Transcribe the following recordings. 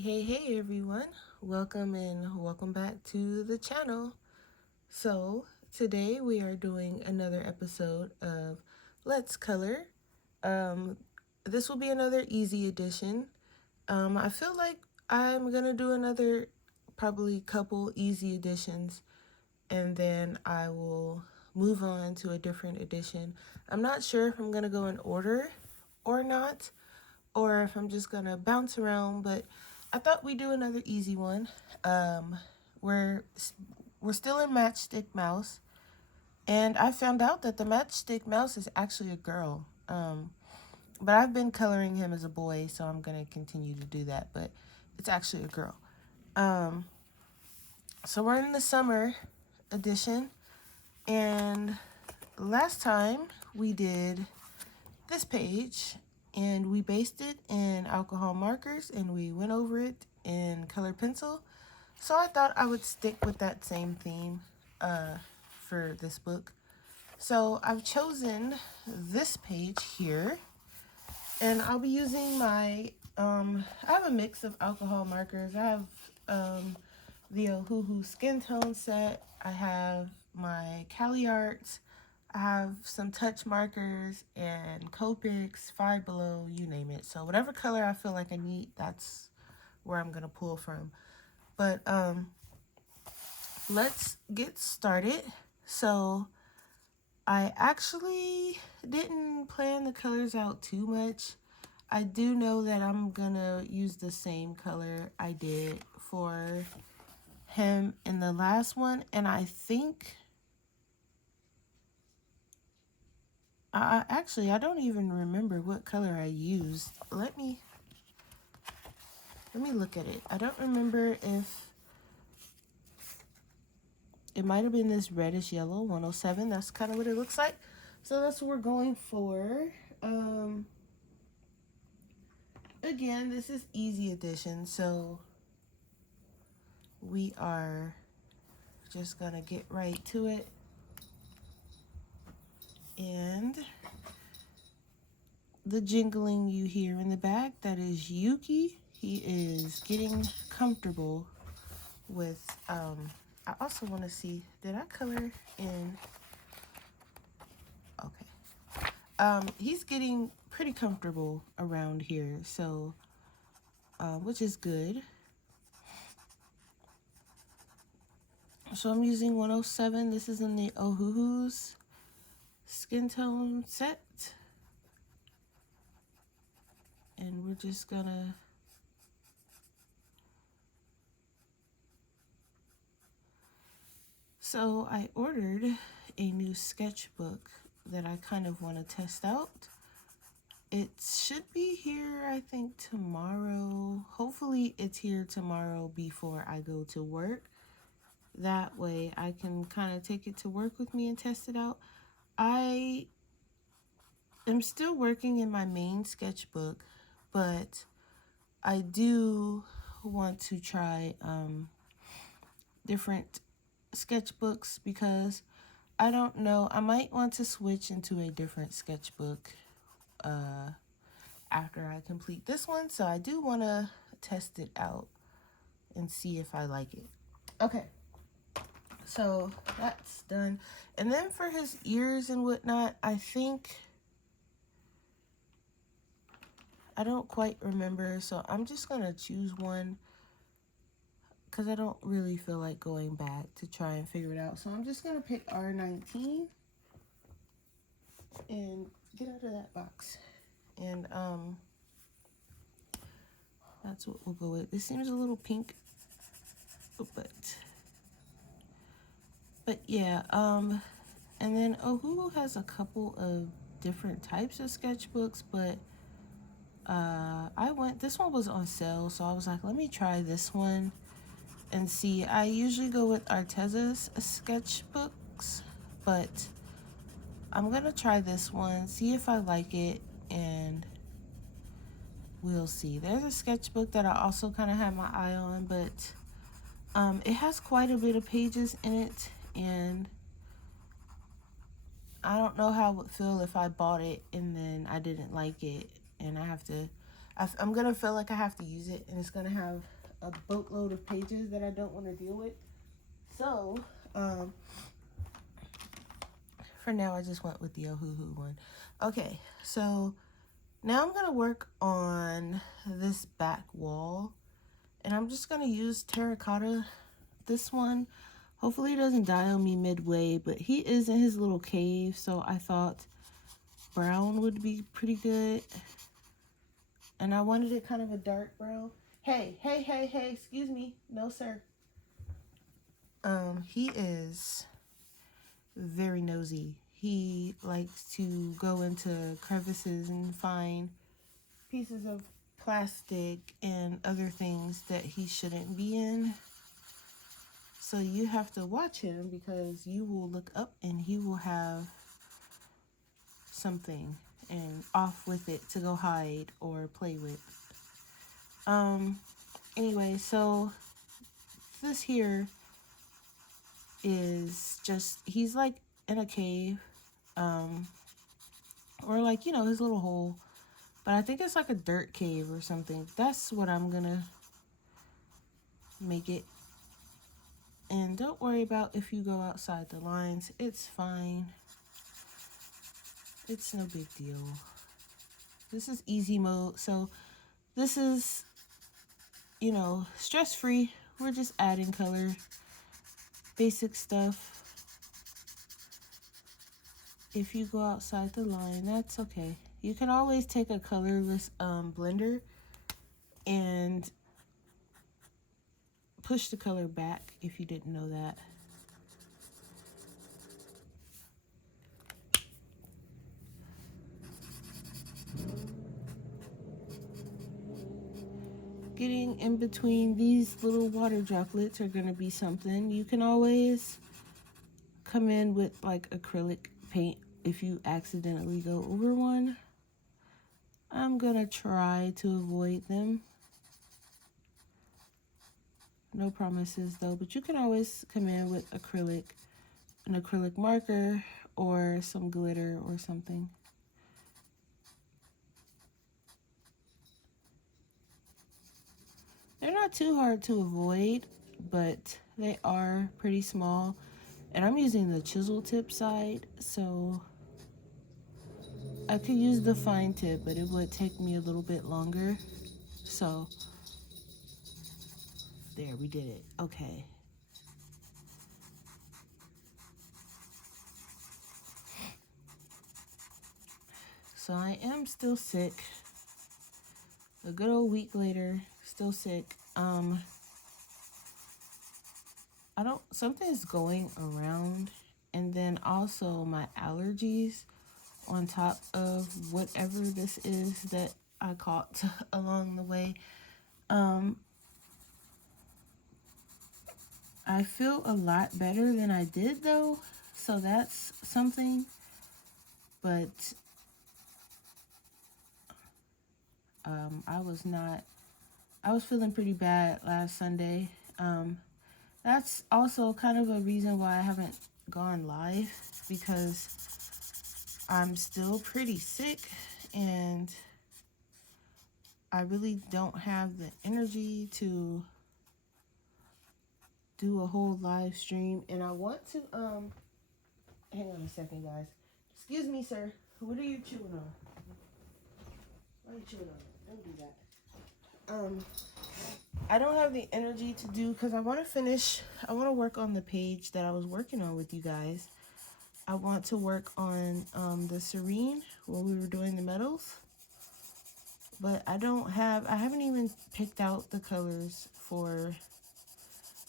Hey everyone, welcome back to the channel. So today we are doing another episode of Let's Color. This will be another easy edition. I feel like I'm gonna do another probably couple easy editions, and then I will move on to a different edition. I'm not sure if I'm gonna go in order or not, or if I'm just gonna bounce around, but I thought we'd do another easy one. Um, we're still in Matchstick Mouse, and I found out that the Matchstick Mouse is actually a girl. But I've been coloring him as a boy, so I'm gonna continue to do that. But it's actually a girl. So we're in the summer edition, and last time we did this page, and we based it in alcohol markers, and we went over it in color pencil. So I thought I would stick with that same theme for this book. So I've chosen this page here, and I'll be using my, I have a mix of alcohol markers. I have the Ohuhu skin tone set. I have my Cali Arts. I have some touch markers and Copics, Five Below, you name it. So whatever color I feel like I need, that's where I'm gonna pull from. But let's get started. So I actually didn't plan the colors out too much. I do know that I'm gonna use the same color I did for him in the last one, and I think actually I don't even remember what color I used. Let me look at it. I don't remember if it might have been this reddish yellow 107. That's kind of what it looks like. So that's what we're going for. Again, this is easy edition, so we are just gonna get right to it. And the jingling you hear in the back, that is Yuki. He is getting comfortable with, I also want to see, did I color in, okay. He's getting pretty comfortable around here, so, which is good. So I'm using 107. This is in the Ohuhu's skin tone set. And we're just gonna so I ordered a new sketchbook that I kind of want to test out. It should be here, I think, tomorrow. Hopefully it's here tomorrow before I go to work. That way I can kind of take it to work with me and test it out. I am still working in my main sketchbook, but I do want to try different sketchbooks because I don't know, I might want to switch into a different sketchbook after I complete this one. So I do want to test it out and see if I like it. Okay, so that's done. And then for his ears and whatnot, I think, I don't quite remember, so I'm just gonna choose one because I don't really feel like going back to try and figure it out. So I'm just gonna pick R19 and get out of that box. And that's what we'll go with. This seems a little pink, but yeah. And then Ohuhu has a couple of different types of sketchbooks, but this one was on sale, so I was like, let me try this one and see. I usually go with Arteza's sketchbooks, but I'm gonna try this one, see if I like it, and we'll see. There's a sketchbook that I also kind of had my eye on, but it has quite a bit of pages in it, and I don't know how it would feel if I bought it and then I didn't like it, and I I'm gonna feel like I have to use it, and it's gonna have a boatload of pages that I don't want to deal with. So, for now, I just went with the Ohuhu one. Okay, so now I'm gonna work on this back wall, and I'm just gonna use terracotta. This one, hopefully it doesn't die on me midway, but he is in his little cave, so I thought brown would be pretty good. And I wanted it kind of a dark brown. Hey, hey, hey, hey, excuse me. No, sir. He is very nosy. He likes to go into crevices and find pieces of plastic and other things that he shouldn't be in. So you have to watch him, because you will look up and he will have something and off with it to go hide or play with. Anyway, so this here is just, he's like in a cave, or like, you know, his little hole, but I think it's like a dirt cave or something. That's what I'm gonna make it. And don't worry about if you go outside the lines, it's fine. It's no big deal. This is easy mode, so this is, you know, stress-free. We're just adding color, basic stuff. If you go outside the line, that's okay. You can always take a colorless blender and push the color back if you didn't know that. Getting in between these little water droplets are gonna be something. You can always come in with like acrylic paint if you accidentally go over one. I'm gonna try to avoid them. No promises though, but you can always come in with an acrylic marker or some glitter or something. They're not too hard to avoid, but they are pretty small. And I'm using the chisel tip side, so I could use the fine tip, but it would take me a little bit longer. So there, we did it. Okay. So I am still sick. A good old week later, still sick. Something's going around, and then also my allergies on top of whatever this is that I caught along the way. I feel a lot better than I did though, so that's something. But I was feeling pretty bad last Sunday. That's also kind of a reason why I haven't gone live, because I'm still pretty sick and I really don't have the energy to do a whole live stream. And I want to, hang on a second, guys. Excuse me, sir. What are you chewing on? Why are you chewing on? Don't do that. I don't have the energy to do, because I want to work on the page that I was working on with you guys. I want to work on the Serene when we were doing the metals. But I haven't even picked out the colors for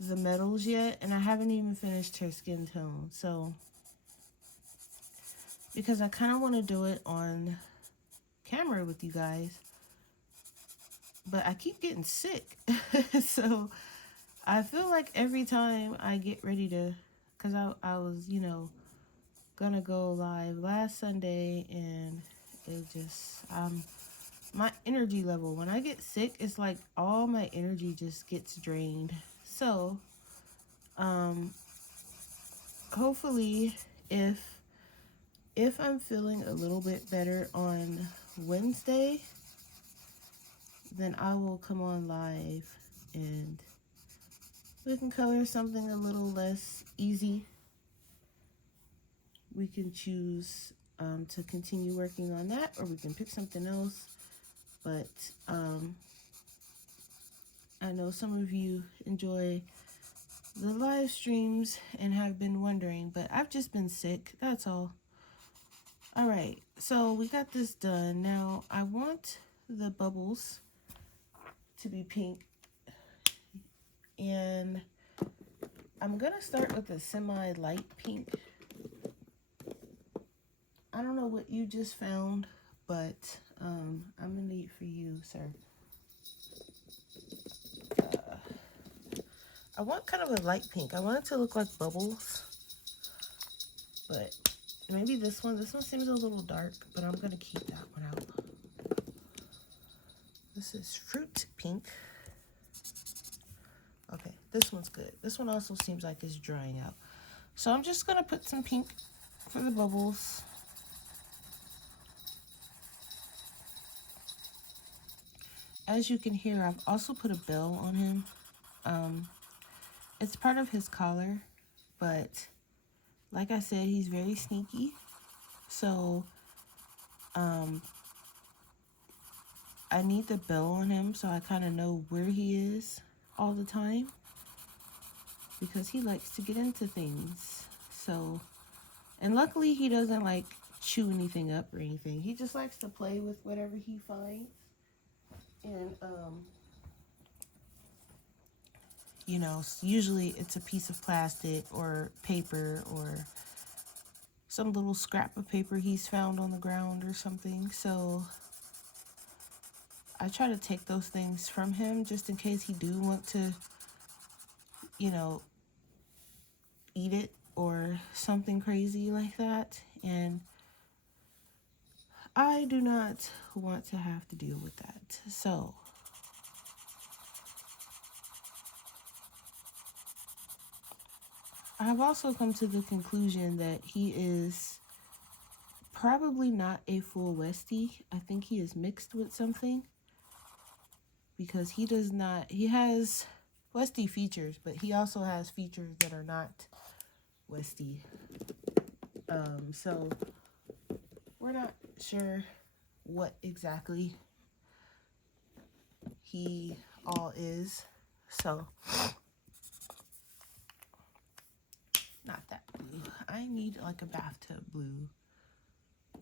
the metals yet, and I haven't even finished her skin tone. So, because I kind of want to do it on camera with you guys, but I keep getting sick. So I feel like every time I get ready to, because I was, you know, gonna go live last Sunday, and it just, my energy level, when I get sick, it's like all my energy just gets drained. So, hopefully, if I'm feeling a little bit better on Wednesday, then I will come on live and we can color something a little less easy. We can choose to continue working on that, or we can pick something else. But I know some of you enjoy the live streams and have been wondering, but I've just been sick, that's all. All right, so we got this done. Now I want the bubbles to be pink, and I'm gonna start with a semi-light pink. I don't know what you just found, but I'm gonna need for you, sir. I want kind of a light pink. I want it to look like bubbles, but maybe this one seems a little dark, but I'm gonna keep that one out. This is fruit pink. Okay, this one's good. This one also seems like it's drying out. So I'm just gonna put some pink for the bubbles. As you can hear, I've also put a bell on him. It's part of his collar, but like I said, he's very sneaky. So I need the bell on him so I kind of know where he is all the time, because he likes to get into things. So, and luckily he doesn't like chew anything up or anything. He just likes to play with whatever he finds. And you know, usually it's a piece of plastic or paper or some little scrap of paper he's found on the ground or something. So I try to take those things from him just in case he do want to, you know, eat it or something crazy like that. And I do not want to have to deal with that. So I have also come to the conclusion that he is probably not a full Westie. I think he is mixed with something, because he does not, he has Westie features, but he also has features that are not Westie. So we're not sure what exactly he all is. So not that blue. I need like a bathtub blue.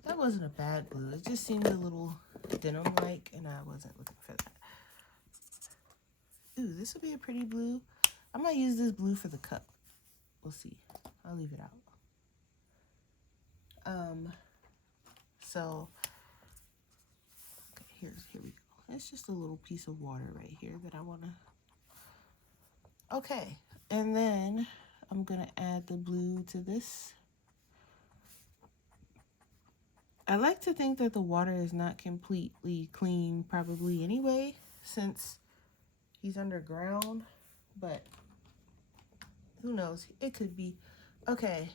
That wasn't a bad blue. It just seemed a little denim-like, and I wasn't looking for that. Ooh, this would be a pretty blue. I might use this blue for the cup. We'll see. I'll leave it out. So okay, here we go. It's just a little piece of water right here that I want to. Okay, and then I'm gonna add the blue to this. I like to think that the water is not completely clean probably anyway, since he's underground, but who knows? It could be. Okay,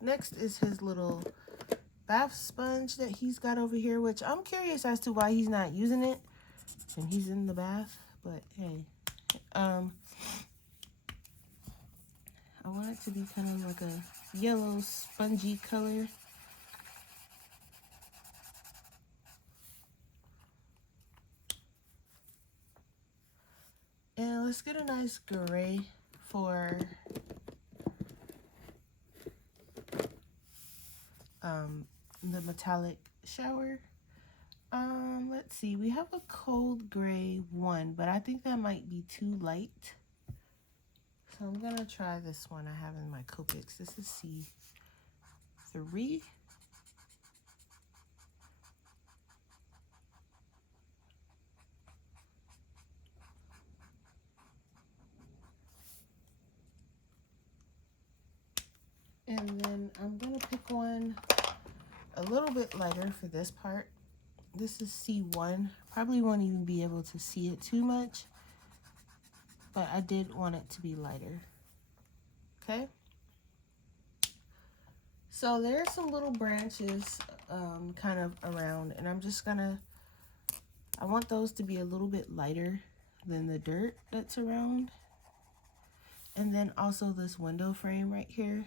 next is his little bath sponge that he's got over here, which I'm curious as to why he's not using it and he's in the bath, but hey. I want it to be kind of like a yellow spongy color. And let's get a nice gray for the metallic shower. Let's see, we have a cold gray one, but I think that might be too light. So I'm gonna try this one I have in my Copics. This is C3. And then I'm gonna pick one a little bit lighter for this part. This is C1. Probably won't even be able to see it too much, but I did want it to be lighter. Okay. So there's some little branches kind of around, and I'm just gonna I want those to be a little bit lighter than the dirt that's around. And then also this window frame right here.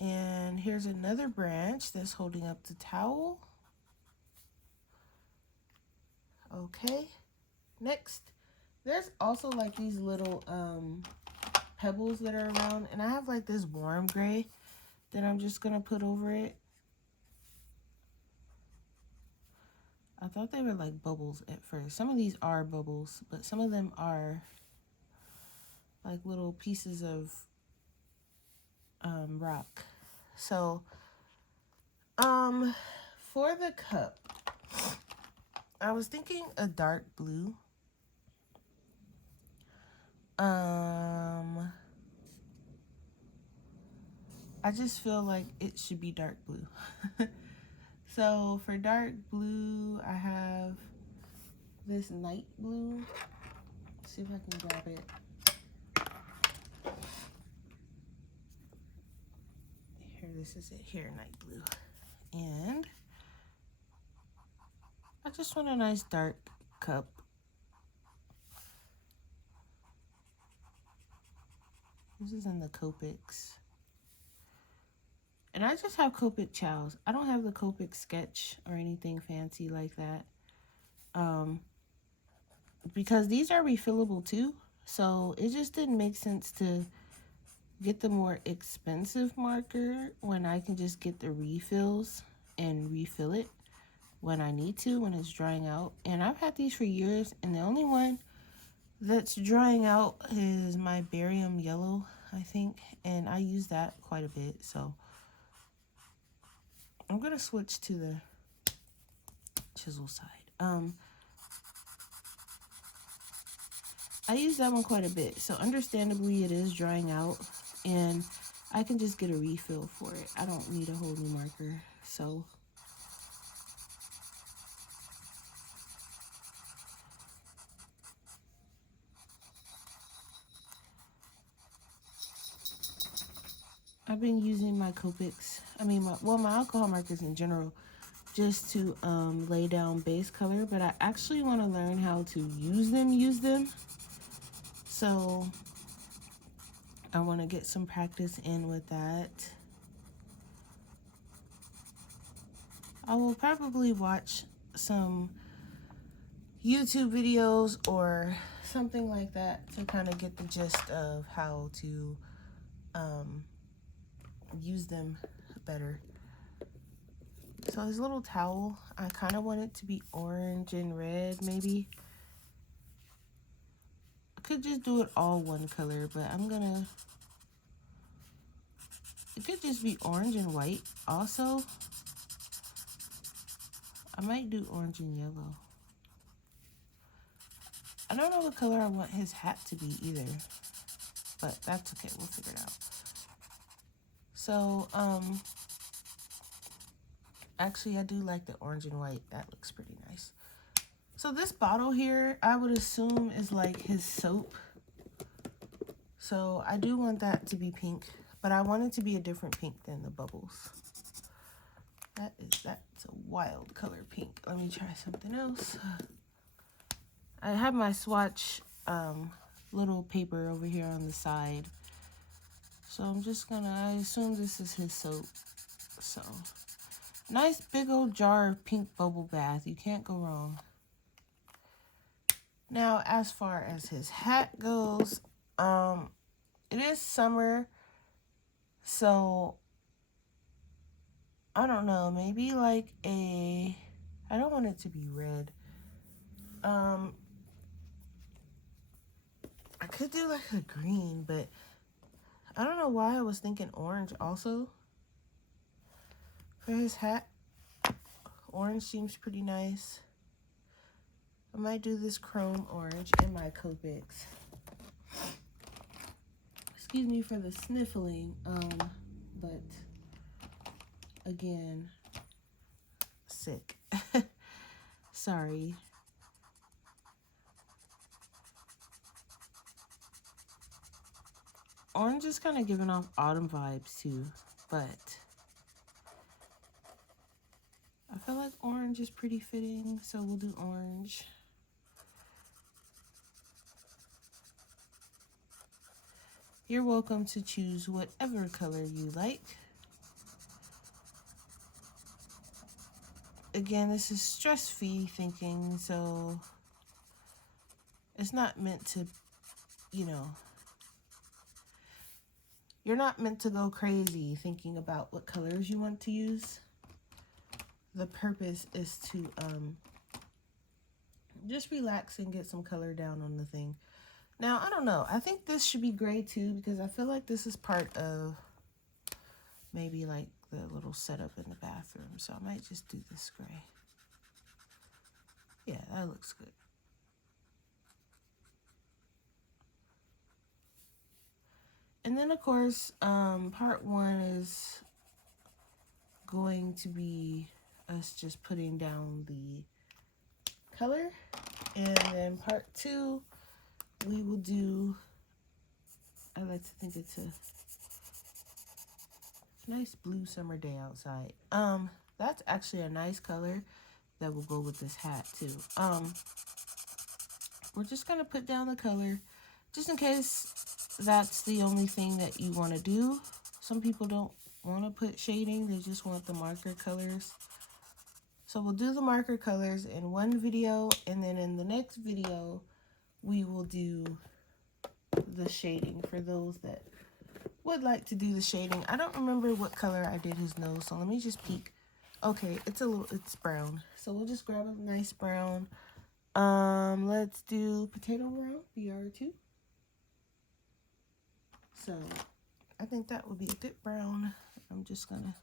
And here's another branch that's holding up the towel. Okay, next, there's also like these little pebbles that are around, and I have like this warm gray that I'm just gonna put over it. I thought they were like bubbles at first. Some of these are bubbles, but some of them are like little pieces of rock. So for the cup, I was thinking a dark blue. I just feel like it should be dark blue. So for dark blue, I have this night blue. Let's see if I can grab it. Here, this is it here, night blue. And I just want a nice dark cup. This is in the Copics. And I just have Copic chows. I don't have the Copic sketch or anything fancy like that. Because these are refillable too. So it just didn't make sense to get the more expensive marker when I can just get the refills and refill it when I need to, when it's drying out. And I've had these for years, and the only one that's drying out is my barium yellow, I think, and I use that quite a bit. So I'm gonna switch to the chisel side. I use that one quite a bit, so understandably it is drying out, and I can just get a refill for it. I don't need a whole new marker. So I've been using my Copics, my alcohol markers in general, just to lay down base color, but I actually want to learn how to use them. So I want to get some practice in with that. I will probably watch some YouTube videos or something like that to kind of get the gist of how to use them better. So this little towel, I kind of want it to be orange and red maybe. I could just do it all one color, but it could just be orange and white also. I might do orange and yellow. I don't know what color I want his hat to be either, but that's okay, we'll figure it out. So, actually I do like the orange and white. That looks pretty nice. So this bottle here, I would assume is like his soap. So I do want that to be pink, but I want it to be a different pink than the bubbles. That's a wild color pink. Let me try something else. I have my swatch little paper over here on the side. So I'm just I assume this is his soap. So, nice big old jar of pink bubble bath. You can't go wrong. Now, as far as his hat goes, it is summer, so I don't know, maybe like I don't want it to be red. I could do like a green, but I don't know why I was thinking orange also for his hat. Orange seems pretty nice. I might do this chrome orange in my Copics. Excuse me for the sniffling, but again, sick. Sorry. Orange is kind of giving off autumn vibes too, but I feel like orange is pretty fitting, so we'll do orange. You're welcome to choose whatever color you like. Again, this is stress-free thinking, so it's not meant to, you know, you're not meant to go crazy thinking about what colors you want to use. The purpose is to just relax and get some color down on the thing. Now, I don't know. I think this should be gray too, because I feel like this is part of maybe like the little setup in the bathroom. So I might just do this gray. Yeah, that looks good. And then of course, part one is going to be us just putting down the color. And then part two, we will do, I like to think it's a nice blue summer day outside. That's actually a nice color that will go with this hat too. We're just gonna put down the color just in case that's the only thing that you want to do. Some people don't want to put shading, they just want the marker colors. So we'll do the marker colors in one video, and then in the next video we will do the shading for those that would like to do the shading. I don't remember what color I did his nose, so let me just peek. Okay, it's brown, so we'll just grab a nice brown. Let's do potato brown, BR2. So I think that would be a good brown. I'm just gonna,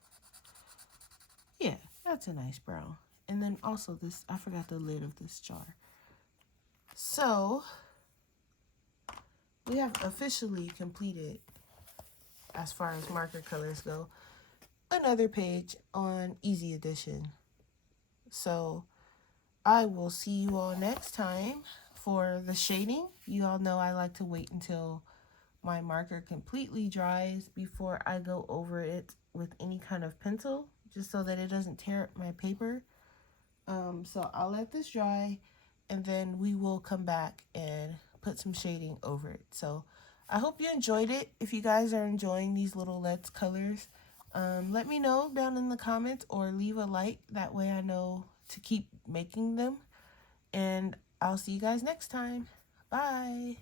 yeah, that's a nice brown. And then also this, I forgot the lid of this jar. So we have officially completed, as far as marker colors go, another page on Easy Edition. So I will see you all next time for the shading. You all know I like to wait until my marker completely dries before I go over it with any kind of pencil, just so that it doesn't tear up my paper. So I'll let this dry, and then we will come back and put some shading over it. So I hope you enjoyed it. If you guys are enjoying these little Let's colors, let me know down in the comments, or leave a like. That way I know to keep making them. And I'll see you guys next time. Bye.